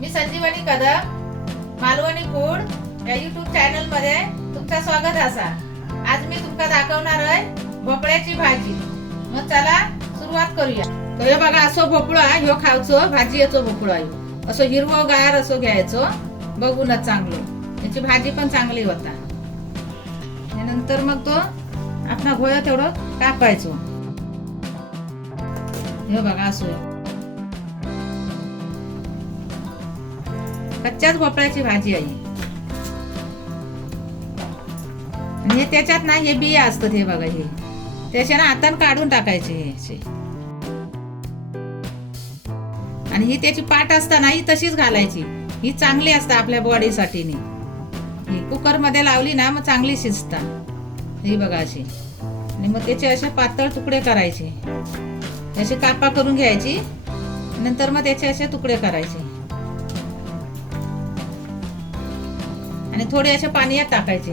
मी संजीवनी Kadam Malvani food या YouTube channel मध्ये तुमचं स्वागत असा। आज मी तुमका दाखवणार आहे भोपळ्याची भाजी। मग चला सुरुवात करूया। तर हे बघा असो भोपळा ह्यो खावचो भाजी येतो भोपळा ह्यो असो हिरवगार असो घ्यायचो बघूनच चांगलं याची भाजी पण चांगली होता। नंतर मग तो आपला घोया तेवढं कापायचो। हे बघा असो कच्च्याच भोपळ्याची भाजी आहे आणि त्याच्यात ना हे बिया असतात हे बघा हे त्याच्यानं हातान काढून टाकायचे हे आणि ही त्याची पाट असताना ही तशीच घालायची। ही चांगली असते आपल्या बॉडीसाठी ही कुकर मध्ये लावली ना मग चांगली शिजतात। ही बघा अशी आणि मग त्याचे असे पातळ तुकडे करायचे असे कापा करून घ्यायची नंतर मग त्याचे असे तुकडे करायचे आणि थोडे असे पाण्यात टाकायचे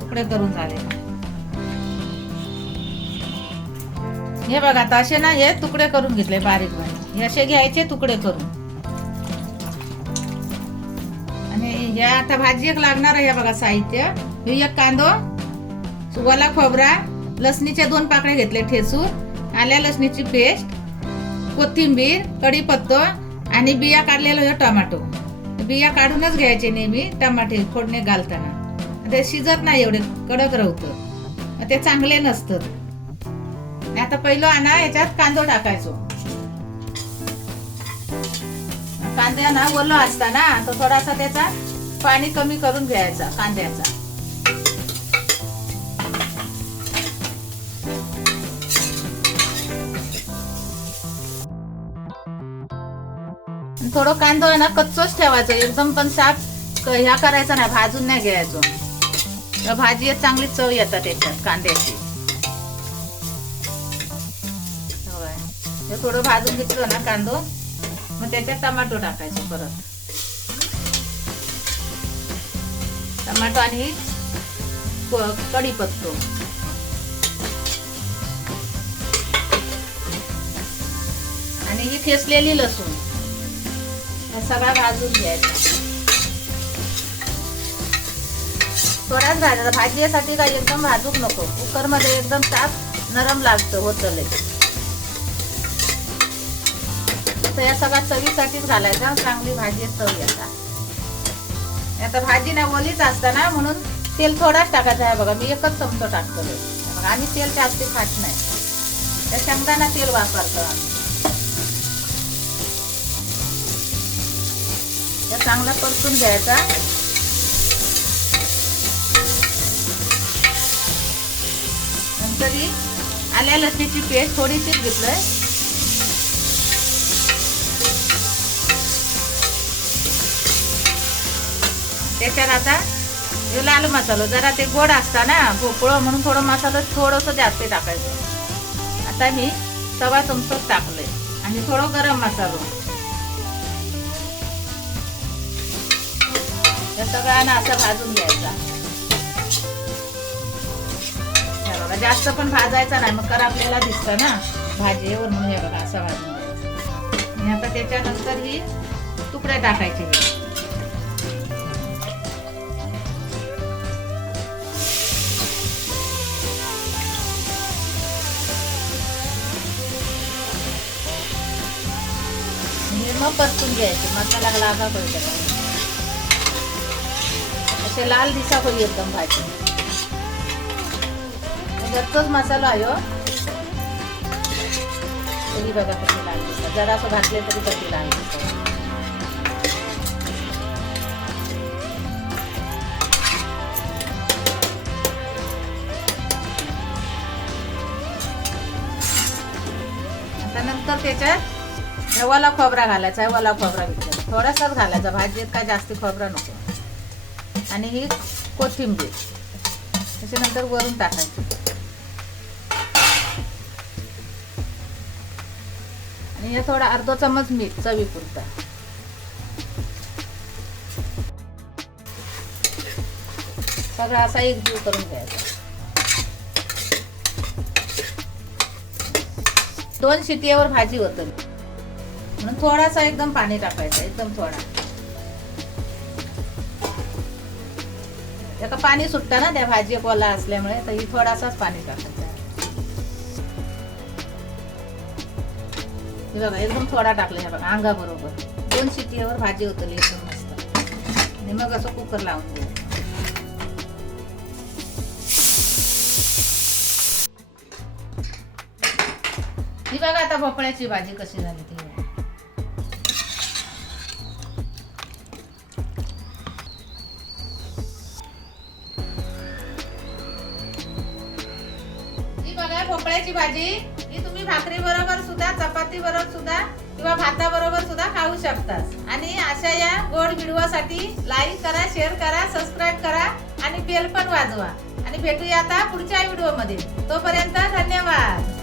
तुकडे करून झाले। हे बघा आता असे ना हे तुकडे करून घेतले बारीक बारीक हे असे घ्यायचे तुकडे करून आणि हे आता भाजी एक लागणार आहे। बघा साहित्य हे एक कांदो सुवाला खोबरा लसणीचे 2 पाकळे घेतले ठेचून आल्या लसणीची पेस्ट कोथिंबीर कढीपत्ता आणि बिया काढलेला हे टोमॅटो बिया काढूनच घ्यायचे नेहमी टमाटे फोडणे घालताना ते शिजत नाही एवढे कडक राहतं ते चांगले नसतात। आता पहिलं आणा याच्यात कांदो टाकायचो कांद्या ना ओलं असताना तो थोडासा त्याचा पाणी कमी करून घ्यायचा कांद्याचा थोडं कांदो ना कच्चोच ठेवायचं एकदम पण साफ ह्या करायचा नाही भाजून नाही घ्यायचो तर भाजी चांगली चव येतात त्याच्यात कांद्याची। हे थोडं भाजून घेतलं ना कांदो मग त्याच्यात टमाटो टाकायचं परत टमाटो आणि कढीपत्ता आणि ही ठेचलेली लसूण सगळा भाजून घ्यायचा थोडाच भाजायचा भाजीसाठी काही एकदम भाजूक नको कुकर मध्ये एकदम साफ नरम लागतं होतले तर या सगळ्या चवीसाठीच घालायचा चांगली भाजी चव येतात। आता भाजी ना ओलीच असताना म्हणून तेल थोडाच टाकायचं आहे बघा मी एकच चमचा टाकतो बघा आम्ही तेल जास्त खात नाही त्या शेंगदाणा तेल वापरतो आम्ही चांगला परतून घ्यायचा नंतर आल्या लसणीची पेस्ट थोडीशी घेतलंय त्याच्यात आता लाल मसाला जरा ते गोड असता ना भोपळं म्हणून थोडं मसाला थोडस जास्त टाकायचं। आता मी 1.25 चमचा टाकलंय आणि थोडं गरम मसाला सगळ्यांना असं भाजून घ्यायचा जास्त पण भाजायचा नाही मग कर आपल्याला दिसतं ना भाजीवर म्हणून हे बघा असं भाजून घ्यायचं आणि आता त्याच्यानंतर ही तुकडे टाकायचे मग परतून घ्यायचे मसाला लागा पाहिजे असे लाल दिसा होईल एकदम भाजी घरचोच मसाला आहे तरी बघा कशी लाल दिसा जरा असं घातले तरी कशी लाल दिसा आता नंतर त्याच्यात ओला खोबरा घालायचा आहे ओला खोबरा घेतला थोडासाच घालायचा भाजीत काय जास्त खोबरा नको आणि ही कोथिंबीर त्याच्यानंतर वरून टाकायची आणि हे थोडा अर्धा चमच मीठ चवीपुरता सगळा असा एकजीव करून घ्यायचा 2 शिट्टीवर भाजी होतं म्हणून थोडासा एकदम पाणी टाकायचं, एकदम थोडा. त्याला पाणी सुटतं ना त्या भाजी ओला असल्यामुळे, तर ही थोडासाच पाणी टाकायचं. हे बघा एकदम थोडा टाकलं. हे बघा अंगा बरोबर 2 शिट्टीवर भाजी होतली एकदम मस्त. आणि मग असं कुकर लावून देऊ. ही बघा आता भोपळ्याची भाजी कशी झाली ती. ही बघा भोपळ्याची भाजी ही तुम्ही भाकरी बरोबर सुद्धा, चपाती बरोबर सुद्धा किंवा भाता बरोबर सुद्धा खाऊ शकतात. आणि अशा या गोड व्हिडिओसाठी लाईक करा, शेअर करा, सबस्क्राईब करा आणि बेल पण वाजवा. आणि भेटूया आता पुढच्या व्हिडिओ मध्ये. तोपर्यंत धन्यवाद.